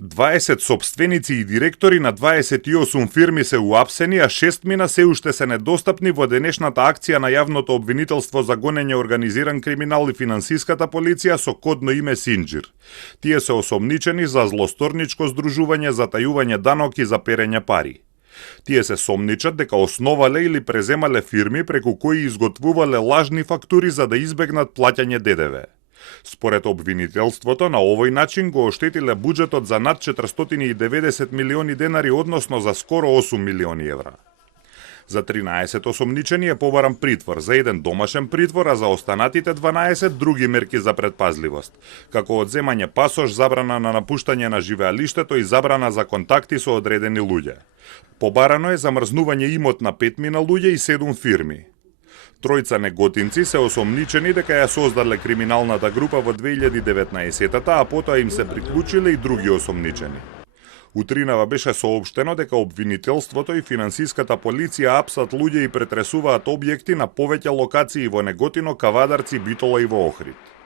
20 собственици и директори на 28 фирми се уапсени, а 6 мина се уште се недостапни во денешната акција на јавното обвинителство за гонење организиран криминал и финансиската полиција со кодно име Синџир. Тие се осомничени за злосторничко здружување, затајување данок и за перење пари. Тие се сомничат дека основале или преземале фирми преку кои изготвувале лажни фактури за да избегнат плаќање ДДВ. Според обвинителството, на овој начин го оштетиле буџетот за над 490 милиони денари, односно за скоро 8 милиони евра. За 13 осомничени е побаран притвор, за еден домашен притвор, а за останатите 12 други мерки за предпазливост, како одземање пасош, забрана на напуштање на живеалиштето и забрана за контакти со одредени луѓе. Побарано е замрзнување имот на 5 мина луѓе и 7 фирми. Тројца неготинци се осомничени дека ја создале криминалната група во 2019-та, а потоа им се приклучиле и други осомничени. Утринава беше соопштено дека обвинителството и финансиската полиција апсат луѓе и претресуваат објекти на повеќе локации во Неготино, Кавадарци, Битола и во Охрид.